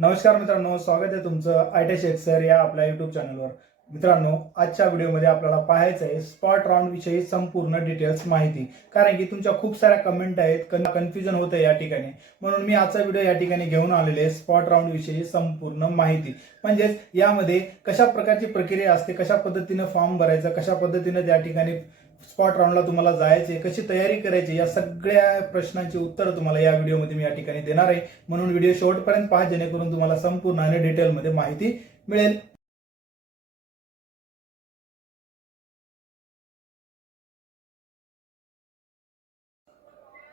नमस्कार मित्रांनो स्वागत आहे तुमचं आय टी सर या आपल्या युट्यूब चॅनलवर मित्रांनो आजच्या व्हिडिओमध्ये आपल्याला पाहायचं आहे स्पॉट राऊंड विषयी संपूर्ण डिटेल्स माहिती. कारण की तुमच्या खूप साऱ्या कमेंट आहेत कन्फ्युजन होतं या ठिकाणी. म्हणून मी आजचा व्हिडिओ या ठिकाणी घेऊन आलेले आहे स्पॉट राऊंड विषयी संपूर्ण माहिती. म्हणजेच यामध्ये कशा प्रकारची प्रक्रिया असते कशा पद्धतीनं फॉर्म भरायचा कशा पद्धतीनं त्या ठिकाणी स्पॉट राऊंडला तुम्हाला जायचे कशी तयारी करायची या सगळ्या प्रश्नांची उत्तर तुम्हाला या व्हिडिओमध्ये मी या ठिकाणी देणार आहे. म्हणून व्हिडिओ शेवटपर्यंत पहा जेणेकरून तुम्हाला संपूर्ण आणि डिटेलमध्ये माहिती मिळेल.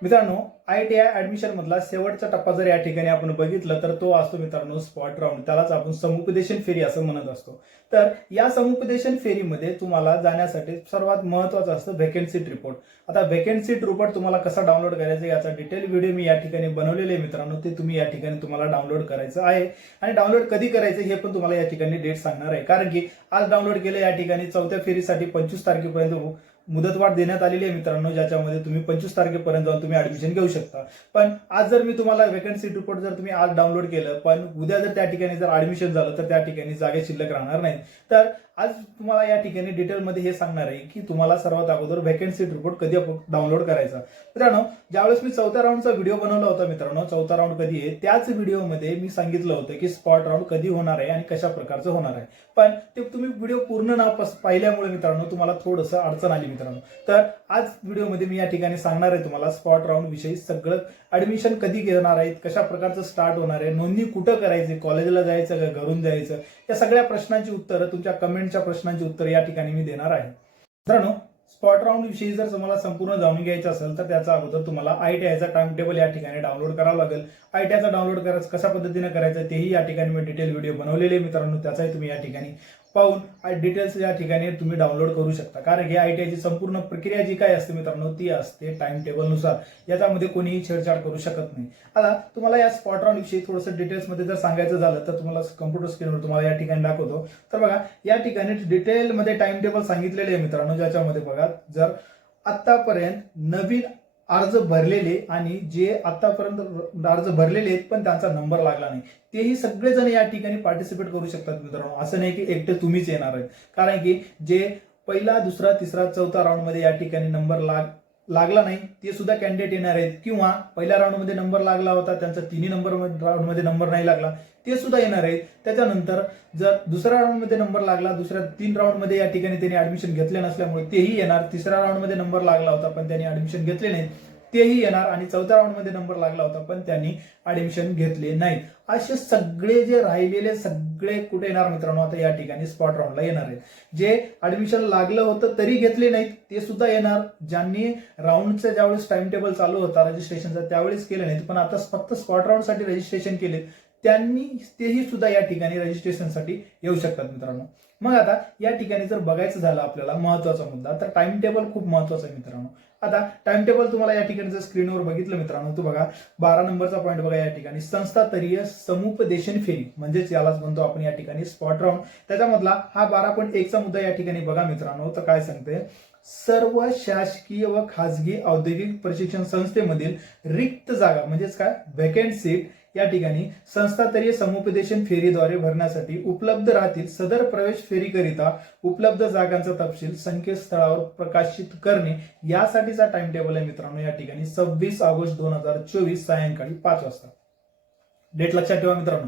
मित्रांनो आय टी आय ऍडमिशन मधला शेवटचा टप्पा जर या ठिकाणी आपण बघितलं तर तो असतो मित्रांनो स्पॉट राऊंड त्यालाच आपण समुपदेशन फेरी असं म्हणत असतो. तर या समुपदेशन फेरीमध्ये तुम्हाला जाण्यासाठी सर्वात महत्वाचं असतं व्हॅकन्सी रिपोर्ट आता व्हॅकन्सी रिपोर्ट तुम्हाला कसा डाउनलोड करायचा याचा डिटेल व्हिडिओ मी या ठिकाणी बनवलेले आहे मित्रांनो ते तुम्ही या ठिकाणी तुम्हाला डाउनलोड करायचं आहे. आणि डाउनलोड कधी करायचं हे पण तुम्हाला या ठिकाणी डेट सांगणार आहे. कारण की आज डाउनलोड केलं या ठिकाणी चौथ्या फेरीसाठी पंचवीस तारखेपर्यंत हो- मुदतवाढ देण्यात आलेली आहे मित्रांनो ज्याच्यामध्ये तुम्ही पंचवीस तारखेपर्यंत जाऊन तुम्ही ऍडमिशन घेऊ शकता. पण आज जर मी तुम्हाला वेकन्सी रिपोर्ट जर तुम्ही आज डाउनलोड केलं पण उद्या जर त्या ठिकाणी जर ऍडमिशन झालं तर त्या ठिकाणी जागे शिल्लक राहणार नाही. तर आज तुम्हाला या ठिकाणी डिटेलमध्ये हे सांगणार आहे की तुम्हाला सर्वात अगोदर व्हॅकन्सी रिपोर्ट कधी डाउनलोड करायचा. मित्रांनो ज्यावेळेस मी चौथ्या राऊंडचा व्हिडिओ बनवला होता मित्रांनो चौथा राऊंड कधी आहे त्याच व्हिडिओमध्ये मी सांगितलं होतं की स्पॉट राऊंड कधी होणार आहे आणि कशा प्रकारचं होणार आहे. पण ते तुम्ही व्हिडिओ पूर्ण ना पस- पाहिल्यामुळे मित्रांनो तुम्हाला थोडंसं अडचण आली मित्रांनो. तर आज व्हिडिओमध्ये मी या ठिकाणी सांगणार आहे तुम्हाला स्पॉट राऊंड विषयी सगळं. ऍडमिशन कधी घेणार आहेत कशा प्रकारचं स्टार्ट होणार आहे नोंदणी कुठं करायची कॉलेजला जायचं का घरून जायचं या सगळ्या प्रश्नांची उत्तरं तुमच्या कमेंटच्या प्रश्नांची उत्तरं या ठिकाणी मी देणार आहे. मित्रांनो स्पॉट राऊंड विषयी जर तुम्हाला संपूर्ण जाणून घ्यायचं असेल तर त्याचा अगोदर तुम्हाला आय टी आयचा टाइम टेबल या ठिकाणी डाउनलोड करावं लागेल. आय टी आयचा डाउनलोड करायचं कशा पद्धतीने करायचं तेही या ठिकाणी मी डिटेल व्हिडिओ बनवलेले मित्रांनो त्याचाही तुम्ही या ठिकाणी पाहून डिटेल्स या ठिकाणी तुम्ही डाउनलोड करू शकता. कारण की आय टी आयची संपूर्ण प्रक्रिया जी काय असते मित्रांनो ती असते टाइम टेबलनुसार याच्यामध्ये कोणीही छेडछाड करू शकत नाही. आता तुम्हाला या स्पॉट राऊंड विषयी थोडंसं डिटेल्समध्ये जर सांगायचं झालं तर तुम्हाला कम्प्युटर स्क्रीनवर तुम्हाला या ठिकाणी दाखवतो. तर बघा या ठिकाणी डिटेलमध्ये टाइम टेबल सांगितलेले आहे मित्रांनो ज्याच्यामध्ये बघा जर आतापर्यंत नवीन अर्ज भरलेले आणि जे आतापर्यंत अर्ज भरलेले आहेत पण त्यांचा नंबर लागला नाही. तेही सगळेजण या ठिकाणी पार्टिसिपेट करू शकतात मित्रांनो. असं नाही की एकटे तुम्हीच येणार आहेत. कारण की जे पहिला दुसरा तिसरा चौथा राऊंडमध्ये या ठिकाणी नंबर लाग लागला नाही ते सुद्धा कॅन्डिडेट येणार आहेत. किंवा पहिल्या राऊंडमध्ये नंबर लागला होता त्यांचा तिन्ही नंबर राऊंडमध्ये नंबर नाही लागला ते सुद्धा येणार आहेत. त्याच्यानंतर जर दुसऱ्या राऊंडमध्ये नंबर लागला दुसऱ्या तीन राऊंडमध्ये या ठिकाणी त्यांनी ऍडमिशन घेतले नसल्यामुळे तेही येणार. तिसऱ्या राऊंडमध्ये नंबर लागला होता पण त्यांनी ऍडमिशन घेतले नाही तेही येणार आणि चौथ्या राऊंडमध्ये नंबर लागला होता पण त्यांनी ऍडमिशन घेतले नाही. असे सगळे जे राहिलेले सगळे कुठे येणार मित्रांनो? आता या ठिकाणी स्पॉट राऊंडला येणार आहेत. जे ऍडमिशन लागलं होतं तरी घेतले नाहीत ते सुद्धा येणार. ज्यांनी राऊंडचं ज्यावेळेस टाइम टेबल चालू होता रजिस्ट्रेशनचा त्यावेळेस केलं नाहीत. पण आता फक्त स्पॉट राऊंडसाठी रजिस्ट्रेशन केले त्यांनी तेही सुद्धा या ठिकाणी रजिस्ट्रेशनसाठी येऊ शकतात मित्रांनो. मग आता या ठिकाणी जर बघायचं झालं आपल्याला महत्त्वाचा मुद्दा तर टाइम टेबल खूप महत्त्वाचा आहे मित्रांनो. आता टाइम टेबल तुम्हाला या ठिकाणी जर स्क्रीनवर बघितलं मित्रांनो तो बघा बारा नंबरचा पॉईंट बघा या ठिकाणी. संस्थास्तरीय समुपदेशन फेरी म्हणजेच यालाच म्हणतो आपण या ठिकाणी स्पॉट राऊंड त्याच्यामधला हा बारा पॉईंट एकचा मुद्दा या ठिकाणी बघा मित्रांनो तर काय सांगते? सर्व शासकीय व खाजगी औद्योगिक प्रशिक्षण संस्थेमधील रिक्त जागा म्हणजेच काय? व्हॅकंट सीट या ठिकाणी संस्थास्तरीय समुपदेशन फेरीद्वारे भरण्यासाठी उपलब्ध राहतील. सदर प्रवेश फेरीकरिता उपलब्ध जागांचा तपशील संकेतस्थळावर प्रकाशित करणे यासाठीचा टाइम टेबल आहे मित्रांनो. या ठिकाणी सव्वीस ऑगस्ट दोन हजार चोवीस सायंकाळी पाच वाजता. डेट लक्षात ठेवा मित्रांनो.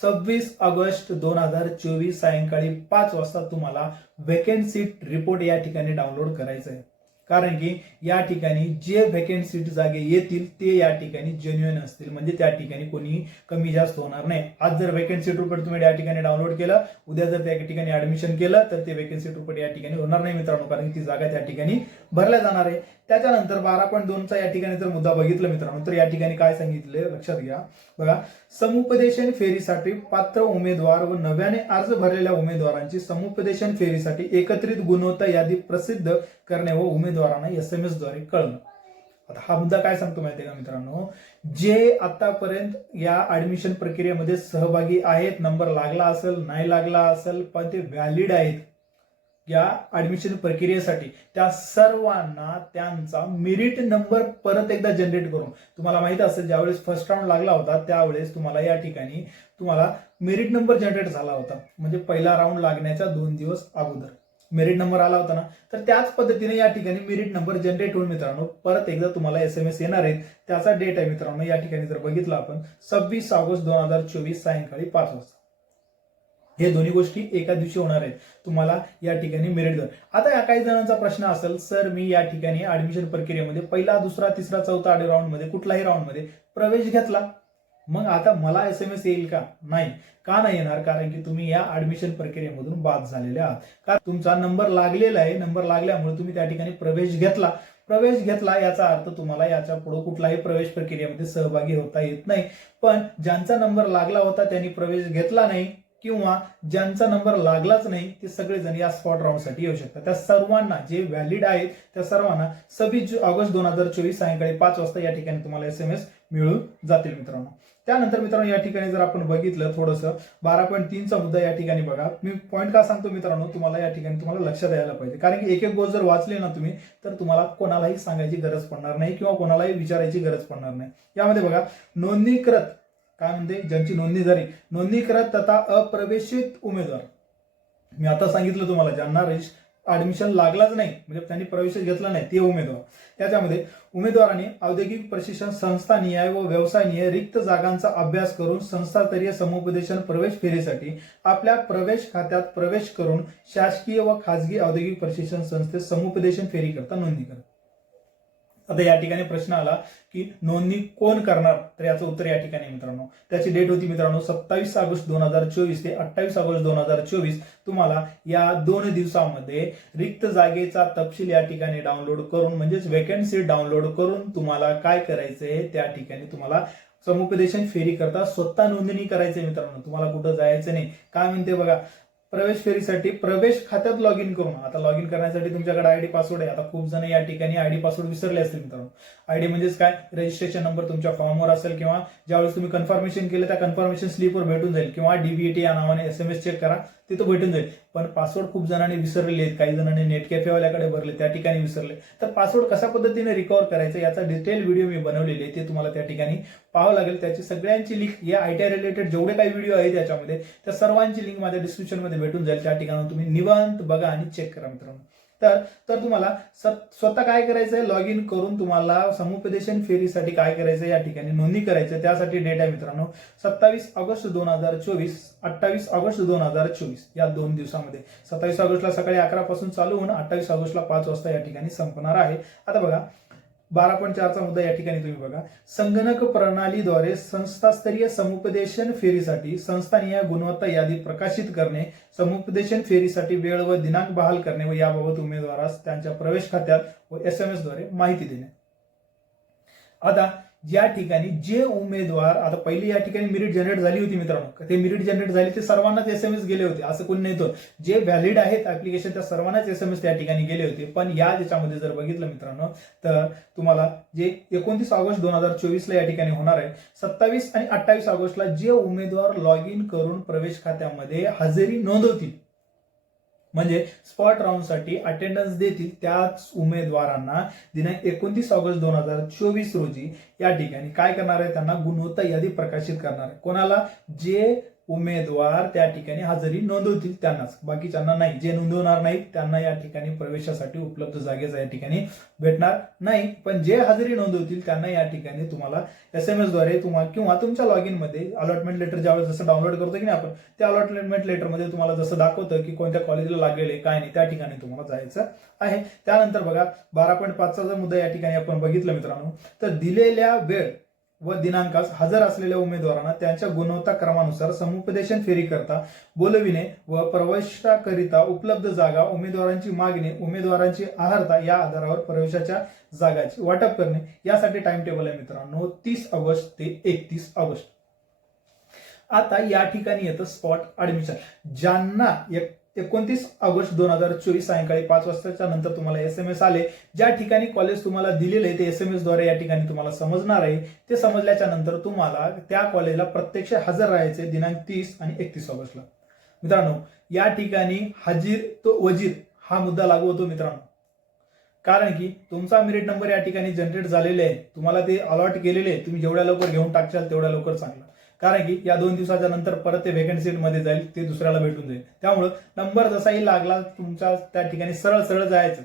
सव्वीस ऑगस्ट दोन हजार चोवीस सायंकाळी पाच वाजता तुम्हाला वेकंट सीट रिपोर्ट या ठिकाणी डाउनलोड करायचा आहे कारण की या ठिकाणी जे व्हॅकंट सीट जागे येतील ते या ठिकाणी जेन्युअन असतील. म्हणजे त्या ठिकाणी कोणी कमी जास्त होणार नाही. आज जर व्हॅकंट सीट रुपये तुम्ही या ठिकाणी डाउनलोड केलं उद्या जर त्या ठिकाणी ऍडमिशन केलं तर ते व्हॅकंट सीट रुपये या ठिकाणी होणार नाही मित्रांनो. कारण ती जागा त्या ठिकाणी भरल्या जाणार आहे. त्याच्यानंतर बारा पॉईंट दोनचा या ठिकाणी जर मुद्दा बघितला मित्रांनो तर या ठिकाणी काय सांगितले लक्षात घ्या. बघा समुपदेशन फेरीसाठी पात्र उमेदवार व नव्याने अर्ज भरलेल्या उमेदवारांची समुपदेशन फेरीसाठी एकत्रित गुणवत्ता यादी प्रसिद्ध करणे व उमेदवार उमेदवारांना एस एम एसद्वारे कळणं. आता हा मुद्दा काय सांगतो माहितीये का मित्रांनो? जे आतापर्यंत या ऍडमिशन प्रक्रियेमध्ये सहभागी आहेत नंबर लागला असेल नाही लागला असेल पण ते व्हॅलिड आहेत या ऍडमिशन प्रक्रियेसाठी त्या सर्वांना त्यांचा मेरिट नंबर परत एकदा जनरेट करून. तुम्हाला माहीत असेल ज्यावेळेस फर्स्ट राऊंड लागला होता त्यावेळेस तुम्हाला या ठिकाणी तुम्हाला मेरिट नंबर जनरेट झाला होता. म्हणजे पहिला राऊंड लागण्याच्या दोन दिवस अगोदर. मेरिट नंबर आला होता ना तर त्याच पद्धतीने या ठिकाणी मेरिट नंबर जनरेट होऊन मित्रांनो परत एकदा तुम्हाला एस एम एस येणार आहेत. त्याचा डेट आहे मित्रांनो या ठिकाणी जर बघितलं आपण सव्वीस ऑगस्ट दोन हजार चोवीस सायंकाळी पाच वाजता. हे दोन्ही गोष्टी एका दिवशी होणार आहेत. तुम्हाला या ठिकाणी मेरिट दर आता या काही जणांचा प्रश्न असेल सर मी या ठिकाणी ऍडमिशन प्रक्रियेमध्ये पहिला दुसरा तिसरा चौथा राऊंडमध्ये कुठलाही राऊंडमध्ये प्रवेश घेतला? मग आता मला एस एम एस येईल का? नाही. का नाही येणार? कारण की तुम्ही या ऍडमिशन प्रक्रियेमधून बाद झालेले आहात. कारण तुमचा नंबर लागलेला आहे? नंबर लागल्यामुळे तुम्ही त्या ठिकाणी प्रवेश घेतला. प्रवेश घेतला याचा अर्थ तुम्हाला याच्यापुढे कुठलाही प्रवेश प्रक्रियेमध्ये सहभागी होता येत नाही. पण ज्यांचा नंबर लागला होता त्यांनी प्रवेश घेतला नाही किंवा ज्यांचा नंबर लागलाच नाही ते सगळेजण या स्पॉट राऊंडसाठी येऊ शकतात. त्या सर्वांना जे व्हॅलिड आहेत त्या सर्वांना सव्वीस ऑगस्ट दोन हजार चोवीस सायंकाळी पाच वाजता या ठिकाणी तुम्हाला एस एम एस मिळून जातील मित्रांनो. त्यानंतर मित्रांनो या ठिकाणी जर आपण बघितलं थोडंसं बारा पॉईंट तीनचा मुद्दा या ठिकाणी बघा. मी पॉईंट का सांगतो मित्रांनो तुम्हाला या ठिकाणी तुम्हाला लक्षात द्यायला पाहिजे. कारण की एक एक गोष्ट जर वाचली ना तुम्ही तर तुम्हाला कोणालाही सांगायची गरज पडणार नाही किंवा कोणालाही विचारायची गरज पडणार नाही. यामध्ये बघा नोंदणीकृत काय म्हणते ज्यांची नोंदणी झाली. नोंदणीकृत तथा अप्रवेशित उमेदवार. मी आता सांगितलं तुम्हाला ज्यांना ऍडमिशन लागलाच नाही म्हणजे त्यांनी प्रवेश घेतला नाही ते उमेदवार. त्याच्यामध्ये उमेदवारांनी औद्योगिक प्रशिक्षण संस्थानीय व व्यवसायनीय रिक्त जागांचा अभ्यास करून संस्थास्तरीय समुपदेशन प्रवेश फेरीसाठी आपल्या प्रवेश खात्यात प्रवेश करून शासकीय व खाजगी औद्योगिक प्रशिक्षण संस्थेत समुपदेशन फेरी करता नोंदणी करा आता या ठिकाणी प्रश्न आला की नोंदणी कोण करणार? तर याचं उत्तर या ठिकाणी मित्रांनो. त्याची डेट होती मित्रांनो सत्तावीस ऑगस्ट दोन हजार चोवीस ते अठ्ठावीस ऑगस्ट दोन हजार चोवीस. तुम्हाला या दोन दिवसामध्ये रिक्त जागेचा तपशील या ठिकाणी डाउनलोड करून म्हणजेच वेकन्सी डाउनलोड करून तुम्हाला काय करायचंय त्या ठिकाणी तुम्हाला समुपदेशन फेरी करता स्वतः नोंदणी करायचंय मित्रांनो. तुम्हाला कुठं जायचं नाही. काय म्हणते बघा? प्रवेश फेरीसाठी प्रवेश खात्यात लॉग इन करून. आता लॉग इन करण्यासाठी तुमच्याकडे आयडी पासवर्ड आहे. आता खूप जण या ठिकाणी आयडी पासवर्ड विसरले असतील मित्रांनो. आयडी म्हणजेच काय? रजिस्ट्रेशन नंबर तुमच्या फॉर्मवर असेल किंवा ज्यावेळेस तुम्ही कन्फर्मेशन केलं त्या कन्फर्मेशन स्लिपवर भेटून जाईल. किंवा डीबीएटी या नावाने एस एम एस चेक करा. तिथं भेटून जाईल. पण पासवर्ड खूप जणांनी विसरले आहेत. काही जणांनी नेट कॅफेवाल्याकडे भरले त्या ठिकाणी विसरले. तर पासवर्ड कशा पद्धतीने रिकवर करायचा याचा डिटेल व्हिडिओ मी बनवलेले आहे. ते तुम्हाला त्या ठिकाणी पाहावं लागेल. त्याची सगळ्यांची लिंक या आय टी आय रिलेटेड जेवढे काही व्हिडिओ आहेत त्याच्यामध्ये त्या सर्वांची लिंक माझ्या डिस्क्रिप्शनमध्ये भेटून जाईल. त्या ठिकाणी तुम्ही निवांत बघा आणि चेक करा मित्रांनो. तर तर तुम्हाला स्वतः काय करायचंय? लॉग इन करून तुम्हाला समुपदेशन फेरीसाठी काय करायचं या ठिकाणी नोंदणी करायचं त्यासाठी डेट आहे मित्रांनो सत्तावीस ऑगस्ट दोन हजार चोवीस अठ्ठावीस ऑगस्ट दोन हजार चोवीस या दोन दिवसामध्ये. सत्तावीस ऑगस्टला सकाळी अकरा पासून चालू होऊन अठ्ठावीस ऑगस्टला पाच वाजता या ठिकाणी संपणार आहे. आता बघा बारा पॉईंट चारचा मुद्दा या ठिकाणी तुम्ही बघा. संगणक प्रणालीद्वारे संस्थास्तरीय समुपदेशन फेरीसाठी संस्थानीय गुणवत्ता यादी प्रकाशित करणे समुपदेशन फेरीसाठी वेळ व दिनांक बहाल करणे व याबाबत उमेदवारास त्यांच्या प्रवेश खात्यात व एस एम एसद्वारे माहिती देणे. आता ज्या ठिकाणी जे उमेदवार आता पहिली या ठिकाणी मिरिट जनरेट झाली होती मित्रांनो. ते मिरिट जनरेट झाली ते सर्वांनाच एस एम एस गेले होते असं कोणी नाही तो जे व्हॅलिड आहेत ऍप्लिकेशन त्या सर्वांनाच एस एम एस त्या ठिकाणी गेले होते. पण या त्याच्यामध्ये जर बघितलं मित्रांनो तर तुम्हाला जे एकोणतीस ऑगस्ट दोन हजार चोवीसला या ठिकाणी होणार आहे सत्तावीस आणि अठ्ठावीस ऑगस्टला जे उमेदवार लॉग इन करून प्रवेश खात्यामध्ये हजेरी नोंदवतील म्हणजे स्पॉट राऊंडसाठी अटेंडन्स देतील त्याच उमेदवारांना दिनांक एकोणतीस ऑगस्ट दोन हजार चोवीस रोजी. या ठिकाणी काय करणार आहे? त्यांना गुणवत्ता यादी प्रकाशित करणार आहे. कोणाला? जे उमेदवार त्या ठिकाणी हजेरी नोंदवतील त्यांनाच. बाकीच्यांना नाही. जे नोंदवणार नाहीत त्यांना या ठिकाणी प्रवेशासाठी उपलब्ध जागेचा या ठिकाणी भेटणार नाही. पण जे हजेरी नोंदवतील त्यांना या ठिकाणी तुम्हाला एस एम एसद्वारे तुम्हाला किंवा तुमच्या लॉग इनमध्ये अलॉटमेंट लेटर ज्यावेळेस जसं डाउनलोड करतो की नाही आपण त्या अलॉटमेंट लेटरमध्ये तुम्हाला जसं दाखवतं की कोणत्या कॉलेजला लागलेलं आहे काय नाही त्या ठिकाणी तुम्हाला जायचं आहे. त्यानंतर बघा बारा पॉईंट पाचचा जर मुद्दा या ठिकाणी आपण बघितलं मित्रांनो तर दिलेल्या वेळ व दिनांकास हजर असलेल्या उमेदवारांना त्यांच्या गुणवत्ता क्रमानुसार समुपदेशन फेरी करता बोलविणे व प्रवेशाकरिता उपलब्ध जागा उमेदवारांची मागणी उमेदवारांची आहारता या आधारावर प्रवेशाच्या जागाची वाटप करणे. यासाठी टाइम टेबल आहे मित्रांनो. तीस ऑगस्ट ते एकतीस ऑगस्ट. आता या ठिकाणी येतं स्पॉट ऍडमिशन ज्यांना एक एकोणतीस ऑगस्ट दोन हजार चोवीस सायंकाळी पाच वाजताच्या नंतर तुम्हाला एस एम एस आले. ज्या ठिकाणी कॉलेज तुम्हाला दिलेलं आहे ते एस एम एसद्वारे या ठिकाणी तुम्हाला समजणार आहे. ते समजल्याच्या नंतर तुम्हाला त्या कॉलेजला प्रत्यक्ष हजर राहायचे दिनांक तीस आणि एकतीस ऑगस्टला. मित्रांनो या ठिकाणी हजीर तो वजीर हा मुद्दा लागू होतो मित्रांनो. कारण की तुमचा मेरिट नंबर या ठिकाणी जनरेट झालेले आहे. तुम्हाला ते अलॉट केलेले आहे. तुम्ही जेवढ्या लवकर घेऊन टाकशाल तेवढ्या लवकर चांगलं कारण की या दोन दिवसाच्या नंतर परत ते व्हेकन्सी मध्ये जाईल ते दुसऱ्याला भेटून जाईल. त्यामुळं नंबर जसाही लागला तुमचा त्या ठिकाणी सरळ सरळ जायचं.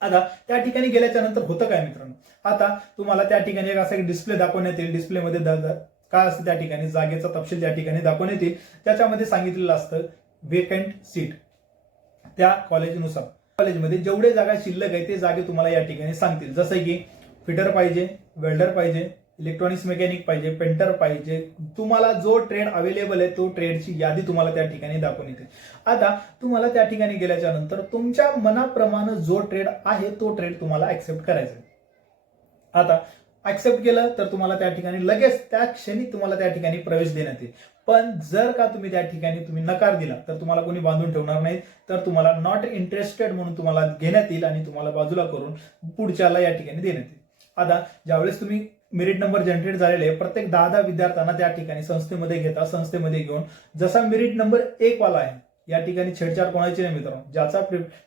आता त्या ठिकाणी गेल्याच्यानंतर होतं काय मित्रांनो? आता तुम्हाला त्या ठिकाणी एक असा एक डिस्प्ले दाखवण्यात येईल. डिस्प्लेमध्ये द- काय असतं त्या ठिकाणी? जागेचा तपशील त्या ठिकाणी दाखवण्यात येईल. त्याच्यामध्ये सांगितलेलं असतं वेकंट सीट त्या कॉलेजनुसार कॉलेजमध्ये जेवढे जागा शिल्लक आहे ते जागे तुम्हाला या ठिकाणी सांगतील. जसं की फिटर पाहिजे वेल्डर पाहिजे इलेक्ट्रॉनिक्स मेकॅनिक पाहिजे पेंटर पाहिजे तुम्हाला जो ट्रेड अवेलेबल आहे तो ट्रेडची यादी तुम्हाला त्या ठिकाणी दाखवून येते. आता तुम्हाला त्या ठिकाणी गेल्याच्यानंतर तुमच्या मनाप्रमाणे जो ट्रेड आहे तो ट्रेड तुम्हाला ऍक्सेप्ट करायचा आहे. आता ऍक्सेप्ट केलं तर तुम्हाला त्या ठिकाणी लगेच त्या क्षणी तुम्हाला त्या ठिकाणी प्रवेश देण्यात येईल. पण जर का तुम्ही त्या ठिकाणी तुम्ही नकार दिला तर तुम्हाला कोणी बांधून ठेवणार नाही तर तुम्हाला नॉट इंटरेस्टेड म्हणून तुम्हाला घेण्यात येईल आणि तुम्हाला बाजूला करून पुढच्याला या ठिकाणी देण्यात येईल. आता ज्यावेळेस तुम्ही मेरिट नंबर जनरेट झालेले आहे, प्रत्येक दहा दहा विद्यार्थ्यांना त्या ठिकाणी संस्थेमध्ये घेतात संस्थेमध्ये घेऊन. जसा मेरिट नंबर एक वाला आहे या ठिकाणी छेडछाड कोणाची नाही मित्रांनो. ज्याचा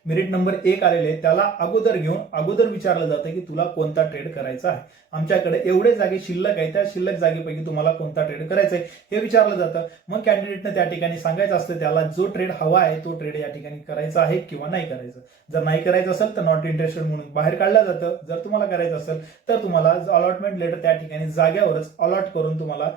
मेरिट नंबर एक आलेले आहे त्याला अगोदर घेऊन अगोदर विचारलं जातं की तुला कोणता ट्रेड करायचा आहे. आमच्याकडे एवढे जागे शिल्लक आहे त्या शिल्लक जागेपैकी तुम्हाला कोणता ट्रेड करायचा आहे हे विचारलं जातं. मग कॅन्डिडेटनं त्या ठिकाणी सांगायचं असतं त्याला जो ट्रेड हवा आहे तो ट्रेड या ठिकाणी करायचा आहे किंवा नाही करायचं. जर नाही करायचं असेल तर नॉट इंटरेस्टेड म्हणून बाहेर काढलं जातं. जर तुम्हाला करायचं असेल तर तुम्हाला अलॉटमेंट लेटर त्या ठिकाणी जाग्यावरच अलॉट करून तुम्हाला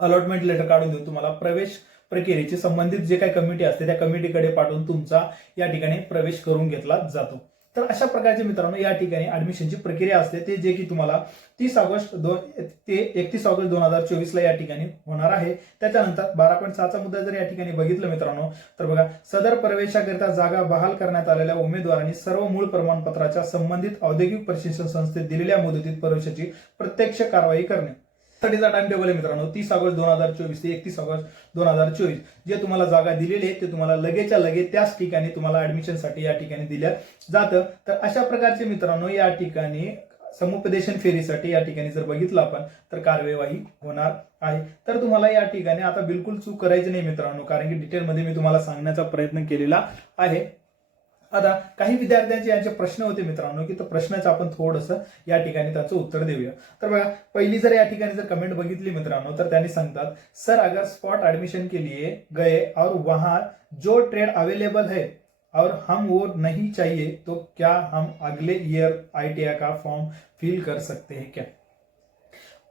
अलॉटमेंट लेटर काढून देऊन तुम्हाला प्रवेश प्रक्रियेची संबंधित जे काही कमिटी असते त्या कमिटीकडे पाठवून तुमचा या ठिकाणी प्रवेश करून घेतला जातो. तर अशा प्रकारचे मित्रांनो या ठिकाणी ऍडमिशनची प्रक्रिया असते. ते जे की तुम्हाला तीस ऑगस्ट दोन ते एकतीस ऑगस्ट दोन हजार चोवीसला या ठिकाणी होणार आहे. त्याच्यानंतर बारा पॉईंट सहाचा मुद्दा जर या ठिकाणी बघितलं मित्रांनो तर बघा सदर प्रवेशाकरिता जागा बहाल करण्यात आलेल्या उमेदवारांनी सर्व मूळ प्रमाणपत्राच्या संबंधित औद्योगिक प्रशिक्षण संस्थेत दिलेल्या मुदतीत प्रवेशाची प्रत्यक्ष कारवाई करणे. साठीचा टाइम टेबल आहे मित्रांनो. तीस ऑगस्ट दोन हजार चोवीस ते एकतीस ऑगस्ट दोन हजार चोवीस. जे तुम्हाला जागा दिलेली आहे ते तुम्हाला लगेचच्या लगेच त्याच ठिकाणी तुम्हाला ऍडमिशनसाठी या ठिकाणी दिल्या जातं. तर अशा प्रकारचे मित्रांनो या ठिकाणी समुपदेशन फेरीसाठी या ठिकाणी जर बघितलं आपण तर कार्यवाही होणार आहे. तर तुम्हाला या ठिकाणी आता बिलकुल चूक करायची नाही मित्रांनो कारण की डिटेलमध्ये मी तुम्हाला सांगण्याचा प्रयत्न केलेला आहे. आता काही विद्यार्थ्यांचे यांचे प्रश्न होते मित्रांनो की तो प्रश्नाचं आपण थोडंसं या ठिकाणी त्याचं उत्तर देऊया. तर बघा पहिली जर या ठिकाणी जर कमेंट बघितली मित्रांनो तर त्यांनी सांगतात सर अगर स्पॉट एडमिशन के लिए गए और वहां जो ट्रेड अवेलेबल है और हम वो नहीं चाहिए तो क्या हम अगले ईयर आई का फॉर्म फिल कर सकते हैं क्या?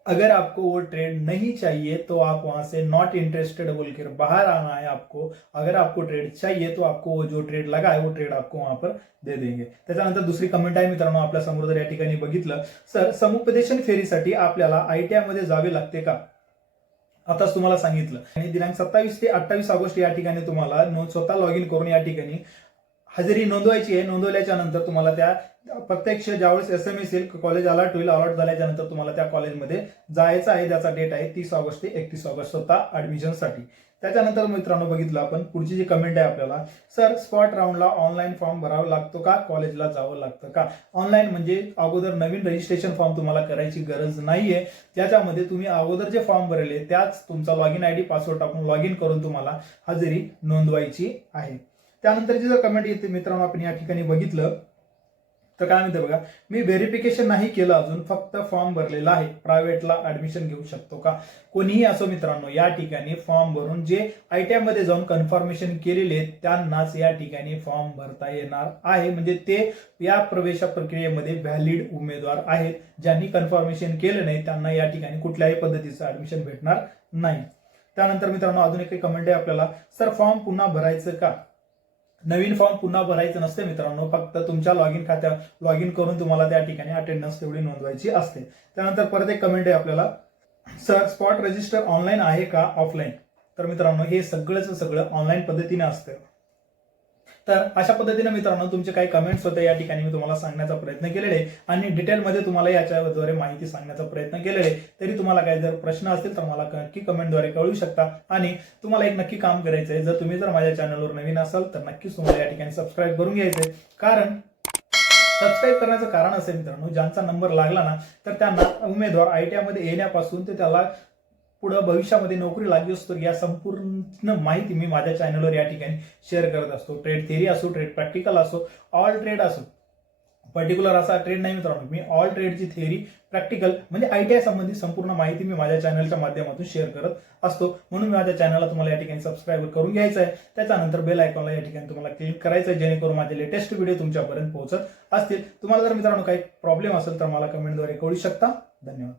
अगर आपको वो ट्रेड नहीं चाहिए तो आप वहां से नॉट इंटरेस्टेड बोलकर बाहर आना है आपको। अगर आपको ट्रेड चाहिए तो आपको वो जो ट्रेड लगा है वो ट्रेड आपको वहां पर दे देंगे। त्याच्यानंतर दुसरी कमेंट आहे मित्रांनो आपल्यासमोर जर या ठिकाणी बघितलं सर समुपदेशन फेरीसाठी आपल्याला आयटीआयमध्ये जावे लागते का? आताच तुम्हाला सांगितलं. आणि दिनांक सत्तावीस ते अठ्ठावीस ऑगस्ट या ठिकाणी तुम्हाला स्वतः लॉग इन करून या ठिकाणी हजेरी नोंदवायची आहे नोंदवल्याच्या नंतर तुम्हाला त्या प्रत्यक्ष ज्यावेळेस एस एम एस येईल कॉलेज अलॉट होईल अलॉट झाल्याच्यानंतर तुम्हाला त्या कॉलेजमध्ये जायचं आहे ज्याचा डेट आहे तीस ऑगस्ट ते एकतीस ऑगस्ट स्वतः ऍडमिशनसाठी त्याच्यानंतर मित्रांनो बघितलं आपण पुढची जी कमेंट आहे आपल्याला सर स्पॉट राऊंडला ऑनलाईन फॉर्म भरावा लागतो का? कॉलेजला जावं लागतं का? ऑनलाईन म्हणजे अगोदर नवीन रजिस्ट्रेशन फॉर्म तुम्हाला करायची गरज नाहीये. त्याच्यामध्ये तुम्ही अगोदर जे फॉर्म भरले त्याच तुमचा log in I D password टाकून लॉग इन करून तुम्हाला हजेरी नोंदवायची आहे. त्यानंतरची जर कमेंट येते मित्रांनो आपण या ठिकाणी बघितलं तर काय म्हणते बघा मी व्हेरिफिकेशन नाही केलं अजून फक्त फॉर्म भरलेला आहे. प्रायव्हेटला ऍडमिशन घेऊ शकतो का? कोणीही असो मित्रांनो या ठिकाणी फॉर्म भरून जे आयटीआयमध्ये जाऊन कन्फर्मेशन केलेले आहेत त्यांनाच या ठिकाणी फॉर्म भरता येणार आहे. म्हणजे ते या प्रवेश प्रक्रियेमध्ये व्हॅलिड उमेदवार आहेत. ज्यांनी कन्फर्मेशन केलं नाही त्यांना या ठिकाणी कुठल्याही पद्धतीचं ऍडमिशन भेटणार नाही. त्यानंतर मित्रांनो अजून एक कमेंट आहे आपल्याला. सर फॉर्म पुन्हा भरायचं का? नवीन फॉर्म पुन्हा भरायचं नसते मित्रांनो. फक्त तुमच्या लॉग इन खात्या लॉग इन करून तुम्हाला त्या ठिकाणी अटेंडन्स तेवढी नोंदवायची असते. त्यानंतर परत एक कमेंट आहे आपल्याला. सर स्पॉट रजिस्टर ऑनलाईन आहे का ऑफलाईन तर मित्रांनो हे सगळंच सगळं ऑनलाईन पद्धतीने असतं. तर अशा पद्धतीने मित्रांनो तुमचे काही कमेंट्स होते या ठिकाणी मी तुम्हाला सांगण्याचा प्रयत्न केलेले आहे आणि डिटेलमध्ये तुम्हाला याच्याद्वारे माहिती सांगण्याचा प्रयत्न केलेले. तरी तुम्हाला काही जर प्रश्न असतील तर मला नक्की कमेंटद्वारे कळू शकता. आणि तुम्हाला एक नक्की काम करायचं आहे जर तुम्ही जर माझ्या चॅनलवर नवीन असाल तर नक्कीच तुम्हाला या ठिकाणी सबस्क्राईब करून घ्यायचंय कारण सबस्क्राईब करण्याचं कारण असेल मित्रांनो ज्यांचा नंबर लागला ना तर त्यांना उमेदवार आयटीआयमध्ये येण्यापासून ते त्याला पुढं भविष्यामध्ये नोकरी लागली असतो या संपूर्ण माहिती मी माझ्या चॅनलवर या ठिकाणी शेअर करत असतो. ट्रेड थेरी असो ट्रेड प्रॅक्टिकल असो ऑल ट्रेड असो. पर्टिक्युलर असा ट्रेड नाही मित्रांनो. मी ऑल ट्रेडची थेअरी प्रॅक्टिकल म्हणजे आय टी आय संबंधित संपूर्ण माहिती मी माझ्या चॅनलच्या माध्यमातून शेअर करत असतो. म्हणून माझ्या चॅनलला तुम्हाला या ठिकाणी सबस्क्राईब करून घ्यायचं आहे. त्याच्यानंतर बेल आयकॉनला या ठिकाणी तुम्हाला क्लिक करायचं आहे जेणेकरून माझे लेटेस्ट व्हिडिओ तुमच्यापर्यंत पोहोचत असतील. तुम्हाला जर मित्रांनो काही प्रॉब्लेम असेल तर मला कमेंटद्वारे कळू शकता. धन्यवाद.